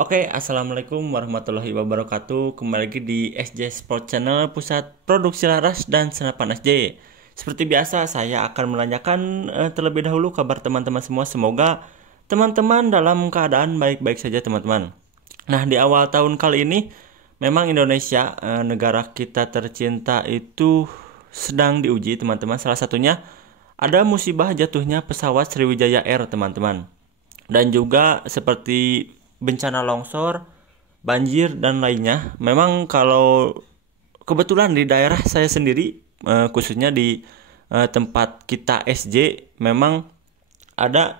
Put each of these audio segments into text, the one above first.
Oke, assalamualaikum warahmatullahi wabarakatuh. Kembali lagi di SJ Sport Channel, Pusat Produksi Laras dan Senapan SJ. Seperti biasa, saya akan menanyakan terlebih dahulu kabar teman-teman semua. Semoga teman-teman dalam keadaan baik-baik saja, teman-teman. Nah, di awal tahun kali ini, memang Indonesia, negara kita tercinta itu sedang diuji, teman-teman. Salah satunya ada musibah jatuhnya pesawat Sriwijaya Air, teman-teman. Dan juga seperti bencana longsor, banjir, dan lainnya. Memang kalau kebetulan di daerah saya sendiri, khususnya di tempat kita SJ, memang ada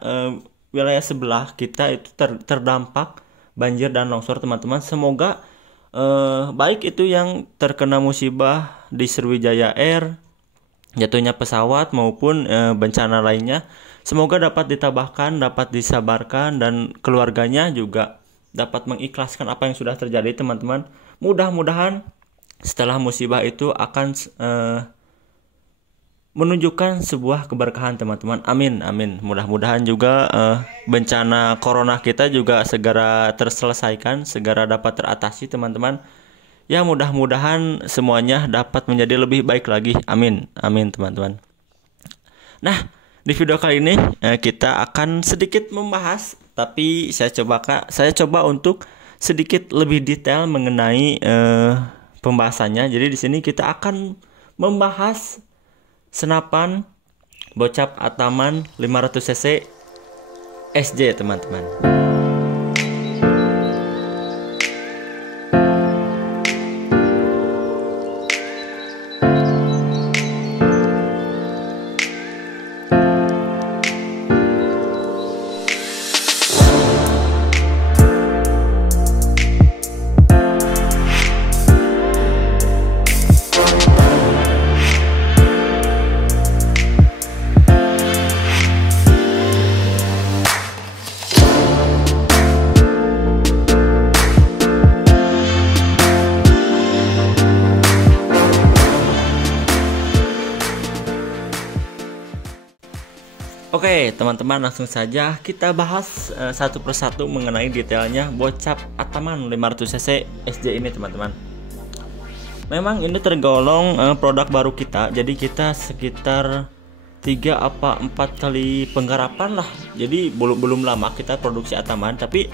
wilayah sebelah kita itu terdampak banjir dan longsor, teman-teman. Semoga baik itu yang terkena musibah di Sriwijaya Air, jatuhnya pesawat, maupun bencana lainnya, semoga dapat ditabahkan, dapat disabarkan, dan keluarganya juga dapat mengikhlaskan apa yang sudah terjadi, teman-teman. Mudah-mudahan setelah musibah itu akan menunjukkan sebuah keberkahan, teman-teman. Amin, amin. Mudah-mudahan juga bencana corona kita juga segera terselesaikan, segera dapat teratasi, teman-teman. Ya, mudah-mudahan semuanya dapat menjadi lebih baik lagi. Amin. Amin, teman-teman. Nah, di video kali ini kita akan sedikit membahas, tapi saya coba untuk sedikit lebih detail mengenai pembahasannya. Jadi di sini kita akan membahas senapan bocap Ataman 500 cc SJ, teman-teman. Oke, teman-teman, langsung saja kita bahas satu persatu mengenai detailnya bocap Ataman 500 cc SJ ini, teman-teman. Memang ini tergolong produk baru kita, jadi kita sekitar 3 apa 4 kali penggarapan lah. Jadi belum lama kita produksi Ataman, tapi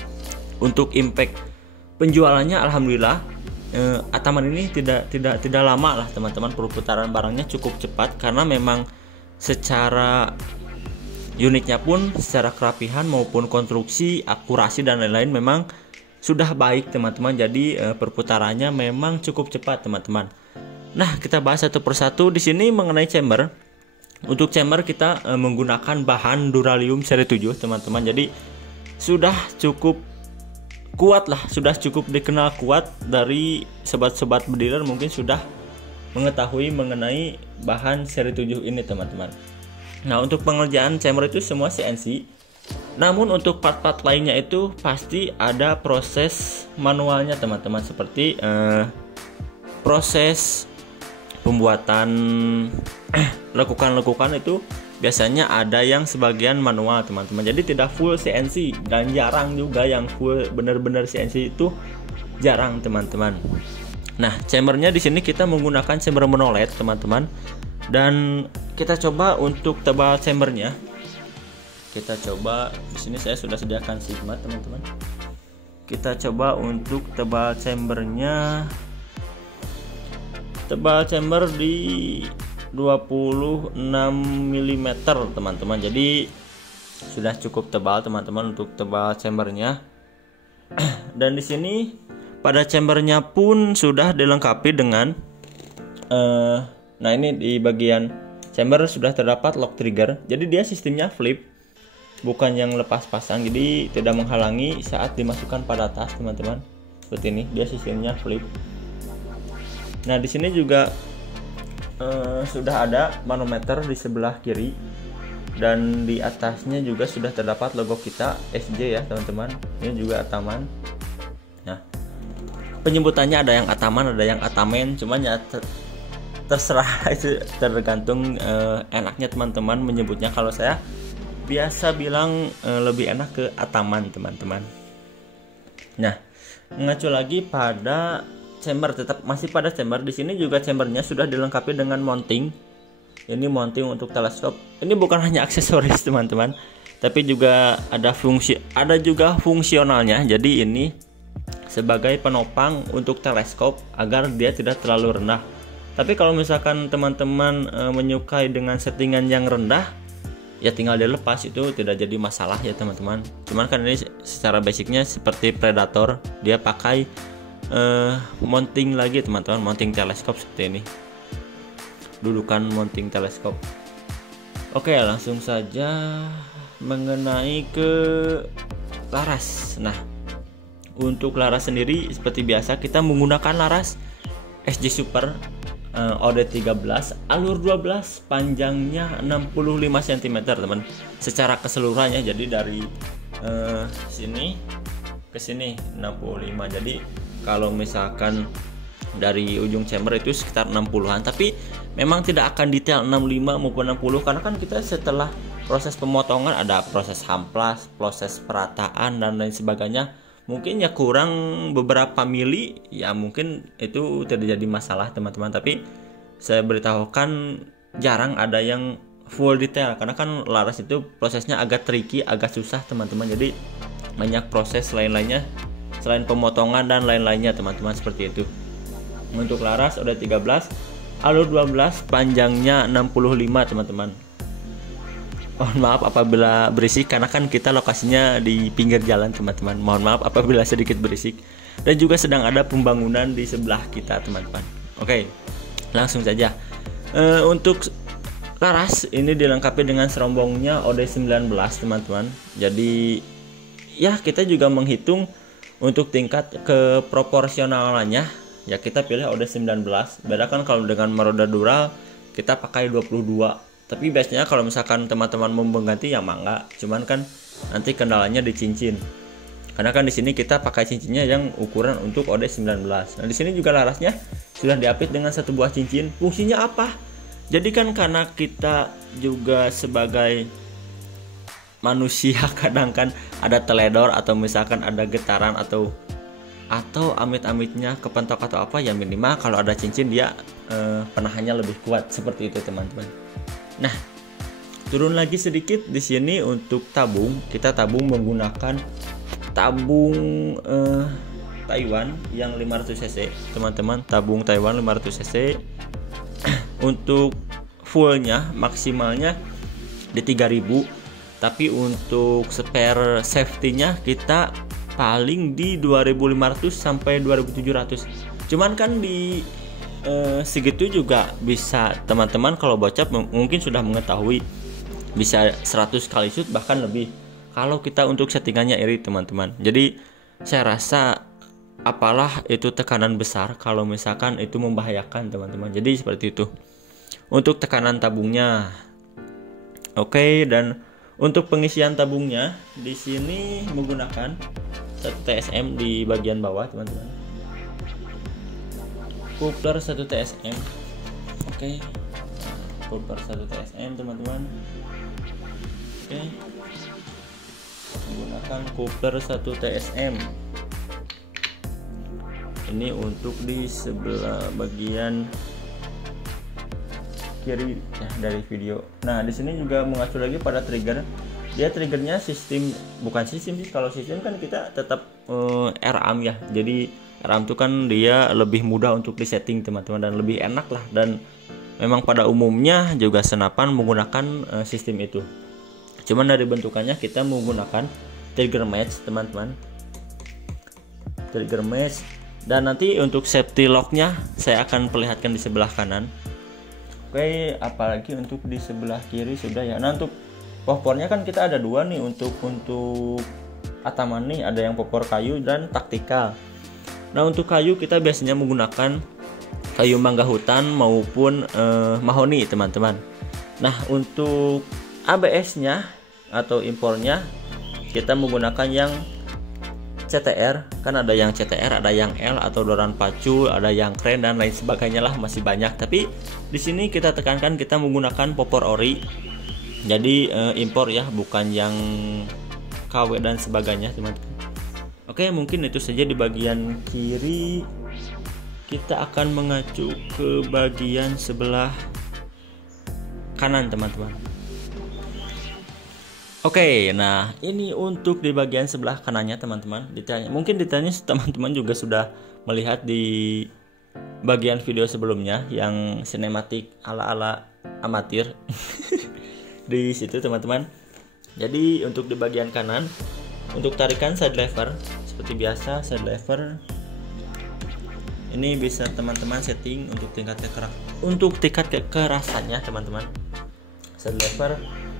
untuk impact penjualannya alhamdulillah Ataman ini tidak lama lah, teman-teman. Perputaran barangnya cukup cepat karena memang secara unitnya pun, secara kerapihan maupun konstruksi, akurasi, dan lain-lain memang sudah baik, teman-teman. Jadi perputarannya memang cukup cepat, teman-teman. Nah, kita bahas satu persatu di sini mengenai chamber. Untuk chamber kita menggunakan bahan Duralium seri 7, teman-teman. Jadi sudah cukup kuat lah, sudah cukup dikenal kuat. Dari sobat-sobat bediler mungkin sudah mengetahui mengenai bahan seri 7 ini, teman-teman. Nah, untuk pengerjaan chamber itu semua CNC. Namun untuk part-part lainnya itu pasti ada proses manualnya, teman-teman. Seperti proses pembuatan lekukan-lekukan itu biasanya ada yang sebagian manual, teman-teman. Jadi tidak full CNC, dan jarang juga yang full benar-benar CNC, itu jarang, teman-teman. Nah, chambernya di sini kita menggunakan chamber monolith, teman-teman. Dan kita coba untuk tebal chambernya. Kita coba di sini saya sudah sediakan Sigma, teman-teman. Kita coba untuk tebal chambernya. Tebal chamber di 26 mm, teman-teman. Jadi sudah cukup tebal, teman-teman, untuk tebal chambernya. Dan di sini pada chambernya pun sudah dilengkapi dengan nah, ini di bagian chamber sudah terdapat lock trigger. Jadi dia sistemnya flip, bukan yang lepas pasang. Jadi tidak menghalangi saat dimasukkan pada tas, teman-teman. Seperti ini, dia sistemnya flip. Nah, di sini juga sudah ada manometer di sebelah kiri, dan di atasnya juga sudah terdapat logo kita SJ ya, teman-teman. Ini juga Ataman. Nah, penyebutannya ada yang Ataman, ada yang Atamen, cuman ya terserah, itu tergantung enaknya teman-teman menyebutnya. Kalau saya biasa bilang lebih enak ke Ataman, teman-teman. Nah, mengacu lagi pada chamber, tetap masih pada chamber. Di sini juga chambernya sudah dilengkapi dengan mounting. Ini mounting untuk teleskop. Ini bukan hanya aksesoris teman-teman, tapi juga ada juga fungsionalnya. Jadi ini sebagai penopang untuk teleskop agar dia tidak terlalu rendah. Tapi kalau misalkan teman-teman menyukai dengan settingan yang rendah, ya tinggal dilepas, itu tidak jadi masalah ya teman-teman. Cuman kan ini secara basicnya seperti Predator, dia pakai mounting lagi teman-teman, mounting teleskop seperti ini, dudukan mounting teleskop. Oke, langsung saja mengenai ke laras. Nah, untuk laras sendiri seperti biasa kita menggunakan laras SG Super OD13 alur 12, panjangnya 65 cm teman, secara keseluruhannya. Jadi dari sini ke sini 65. Jadi kalau misalkan dari ujung chamber itu sekitar 60-an, tapi memang tidak akan detail 65 maupun 60 karena kan kita setelah proses pemotongan ada proses hamplas, proses perataan dan lain sebagainya. Mungkin ya kurang beberapa mili, ya mungkin itu tidak jadi masalah teman-teman. Tapi saya beritahukan jarang ada yang full detail karena kan laras itu prosesnya agak tricky, agak susah teman-teman. Jadi banyak proses lain-lainnya selain pemotongan dan lain-lainnya teman-teman, seperti itu. Untuk laras udah 13 alur 12, panjangnya 65 teman-teman. Mohon maaf apabila berisik karena kan kita lokasinya di pinggir jalan teman-teman. Mohon maaf apabila sedikit berisik. Dan juga sedang ada pembangunan di sebelah kita teman-teman. Oke, langsung saja. Untuk laras ini dilengkapi dengan serombongnya OD19 teman-teman. Jadi ya kita juga menghitung untuk tingkat keproporsionalannya. Ya kita pilih OD19. Beda kan kalau dengan Marauder Dural kita pakai 22. Tapi biasanya kalau misalkan teman-teman mau mengganti ya mangga, cuman kan nanti kendalanya di cincin. Karena kan di sini kita pakai cincinnya yang ukuran untuk OD19. Nah, di sini juga larasnya sudah diapit dengan satu buah cincin. Fungsinya apa? Jadi kan karena kita juga sebagai manusia kadang kan ada teledor atau misalkan ada getaran atau amit-amitnya kepentok atau apa, ya minimal kalau ada cincin dia penahannya lebih kuat, seperti itu teman-teman. Nah, turun lagi sedikit di sini untuk tabung. Kita tabung menggunakan tabung Taiwan yang 500 cc, teman-teman. Tabung Taiwan 500 cc. Untuk fullnya maksimalnya di 3000, tapi untuk spare safety-nya kita paling di 2500 sampai 2700. Cuman kan di segitu juga bisa teman-teman, kalau bocap mungkin sudah mengetahui bisa 100 kali shoot bahkan lebih kalau kita untuk settingannya irit teman-teman. Jadi saya rasa apalah itu tekanan besar kalau misalkan itu membahayakan teman-teman. Jadi seperti itu untuk tekanan tabungnya. Oke, dan untuk pengisian tabungnya di sini menggunakan 1 TSM di bagian bawah teman-teman. Coupler 1 TSM. Oke. Coupler 1 TSM teman-teman. Oke. Menggunakan coupler 1 TSM. Ini untuk di sebelah bagian kiri ya dari video. Nah, di sini juga mengacu lagi pada trigger. Dia triggernya sistem, bukan sistem sih, kalau sistem kan kita tetap RAM ya. Jadi RAM itu kan dia lebih mudah untuk disetting teman-teman dan lebih enak lah, dan memang pada umumnya juga senapan menggunakan sistem itu. Cuman dari bentukannya kita menggunakan trigger match teman-teman, trigger match. Dan nanti untuk safety locknya saya akan perlihatkan di sebelah kanan. Oke, apalagi untuk di sebelah kiri sudah ya. Nah, untuk popornya kan kita ada dua nih untuk Ataman nih, ada yang popor kayu dan taktikal. Nah, untuk kayu kita biasanya menggunakan kayu mangga hutan maupun mahoni teman-teman. Nah, untuk ABS-nya atau impornya kita menggunakan yang CTR, kan ada yang CTR, ada yang L atau doran pacu, ada yang keren dan lain sebagainya lah, masih banyak. Tapi di sini kita tekankan kita menggunakan popor ori. Jadi impor ya, bukan yang KW dan sebagainya teman-teman. Oke, mungkin itu saja di bagian kiri. Kita akan mengacu ke bagian sebelah kanan teman-teman. Oke, nah ini untuk di bagian sebelah kanannya teman-teman. Mungkin detailnya teman-teman juga sudah melihat di bagian video sebelumnya yang sinematik ala-ala amatir di situ teman-teman. Jadi untuk di bagian kanan, untuk tarikan side lever seperti biasa, side lever ini bisa teman-teman setting untuk tingkat kekerasannya teman-teman, side lever.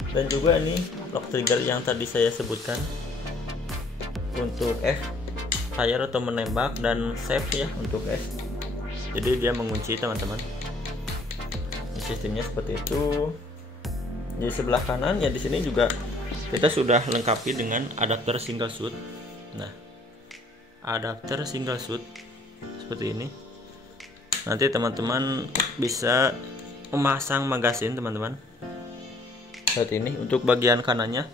Dan juga ini lock trigger yang tadi saya sebutkan untuk F fire atau menembak, dan save ya untuk F. Jadi dia mengunci teman-teman. Sistemnya seperti itu. Di sebelah kanan ya, di sini juga kita sudah lengkapi dengan adapter single shoot. Nah, adapter single shoot seperti ini. Nanti teman-teman bisa memasang magasin teman-teman. Seperti ini untuk bagian kanannya.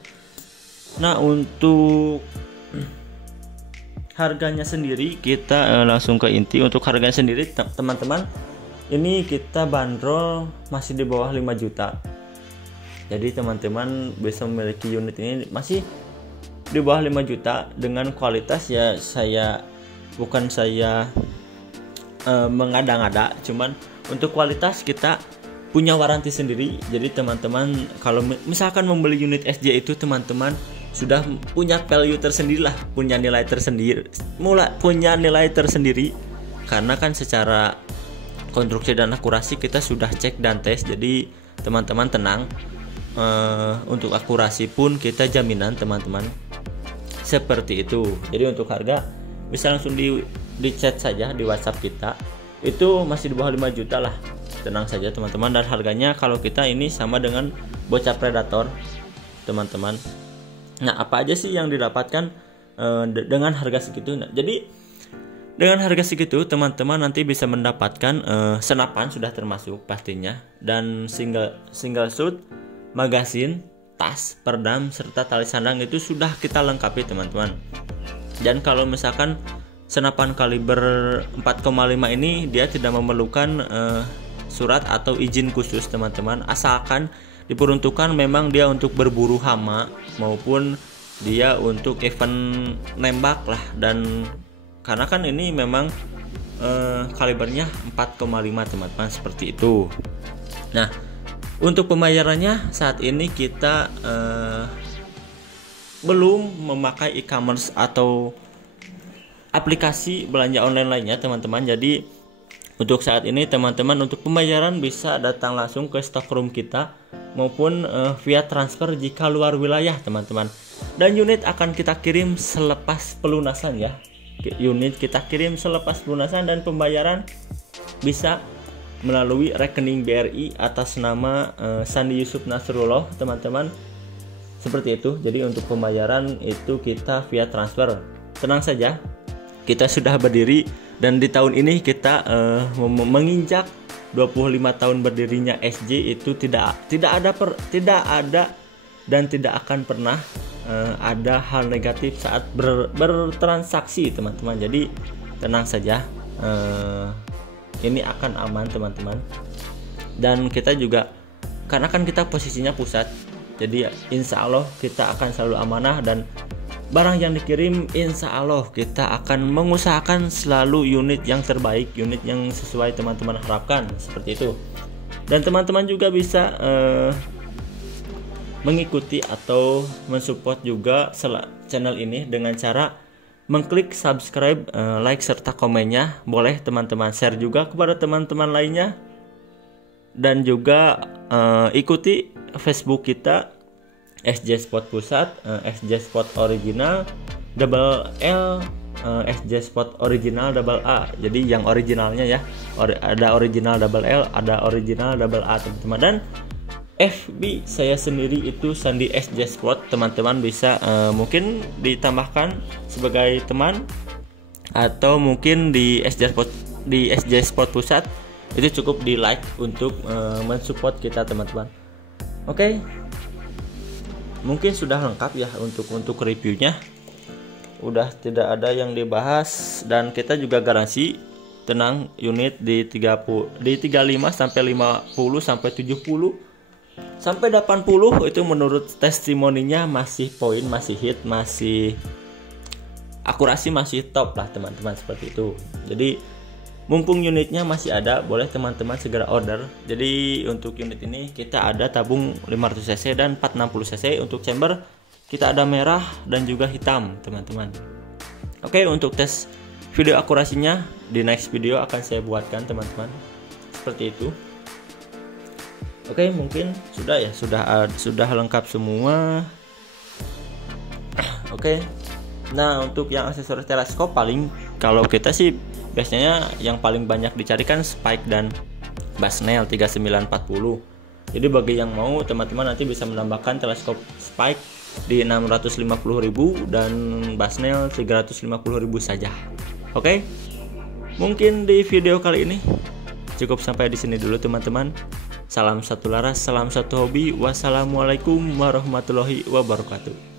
Nah, untuk harganya sendiri kita langsung ke inti. Untuk harganya sendiri teman-teman, ini kita bandrol masih di bawah 5 juta. Jadi teman-teman bisa memiliki unit ini masih di bawah 5 juta dengan kualitas ya. Bukan saya mengada-ngada, cuman untuk kualitas kita punya waranti sendiri. Jadi teman-teman kalau misalkan membeli unit SJ itu teman-teman sudah punya value tersendiri lah, punya nilai tersendiri, karena kan secara konstruksi dan akurasi kita sudah cek dan tes. Jadi teman-teman tenang, untuk akurasi pun kita jaminan teman-teman, seperti itu. Jadi untuk harga bisa langsung di chat saja di WhatsApp kita, itu masih di bawah 5 juta lah, tenang saja teman-teman. Dan harganya kalau kita ini sama dengan bocah predator teman-teman. Nah, apa aja sih yang didapatkan dengan harga segitu? Nah, jadi dengan harga segitu teman-teman nanti bisa mendapatkan senapan sudah termasuk pastinya, dan single shoot, magasin, tas, perdam, serta tali sandang itu sudah kita lengkapi teman-teman. Dan kalau misalkan senapan kaliber 4,5 ini dia tidak memerlukan surat atau izin khusus teman-teman, asalkan diperuntukkan memang dia untuk berburu hama maupun dia untuk event nembak lah. Dan karena kan ini memang kalibernya 4,5 teman-teman, seperti itu. Nah, untuk pembayarannya saat ini kita belum memakai e-commerce atau aplikasi belanja online lainnya teman-teman. Jadi untuk saat ini teman-teman untuk pembayaran bisa datang langsung ke stockroom kita maupun via transfer jika luar wilayah teman-teman. Dan unit akan kita kirim selepas pelunasan ya. Unit kita kirim selepas pelunasan, dan pembayaran bisa melalui rekening BRI atas nama Sandi Yusuf Nasrullah teman-teman. Seperti itu. Jadi untuk pembayaran itu kita via transfer. Tenang saja, kita sudah berdiri dan di tahun ini kita menginjak 25 tahun berdirinya SJ. Itu tidak ada dan tidak akan pernah ada hal negatif saat bertransaksi teman-teman. Jadi tenang saja, ini akan aman teman-teman. Dan kita juga karena kan kita posisinya pusat, jadi insya Allah kita akan selalu amanah, dan barang yang dikirim insya Allah kita akan mengusahakan selalu unit yang terbaik, unit yang sesuai teman-teman harapkan, seperti itu. Dan teman-teman juga bisa mengikuti atau mensupport juga channel ini dengan cara mengklik subscribe, like serta komennya. Boleh teman-teman share juga kepada teman-teman lainnya, dan juga ikuti Facebook kita SJ Sport Pusat, SJ Sport Original double L, SJ Sport Original double A. Jadi yang originalnya ya, ada original double L, ada original double A teman-teman. Dan FB saya sendiri itu Sandi SJ Sport, teman-teman bisa mungkin ditambahkan sebagai teman, atau mungkin di SJ Sport Pusat itu cukup di like untuk mensupport kita teman-teman. Oke. Mungkin sudah lengkap ya untuk reviewnya. udah tidak ada yang dibahas, dan kita juga garansi tenang unit di 35 sampai 50 sampai 70 sampai 80 itu menurut testimoninya masih poin, masih hit, masih akurasi masih top lah teman-teman, seperti itu. Jadi mumpung unitnya masih ada, boleh teman-teman segera order. Jadi untuk unit ini kita ada tabung 500 cc dan 460 cc. Untuk chamber kita ada merah dan juga hitam teman-teman. Oke, untuk tes video akurasinya di next video akan saya buatkan teman-teman, seperti itu. Oke, mungkin sudah ya, sudah lengkap semua. Oke. Nah, untuk yang aksesoris teleskop paling kalau kita sih biasanya yang paling banyak dicarikan spike dan Basnel 3940. Jadi bagi yang mau, teman-teman nanti bisa menambahkan teleskop spike di 650.000 dan Basnel 350.000 saja. Oke. Mungkin di video kali ini cukup sampai di sini dulu teman-teman. Salam satu laras, salam satu hobi. Wassalamualaikum warahmatullahi wabarakatuh.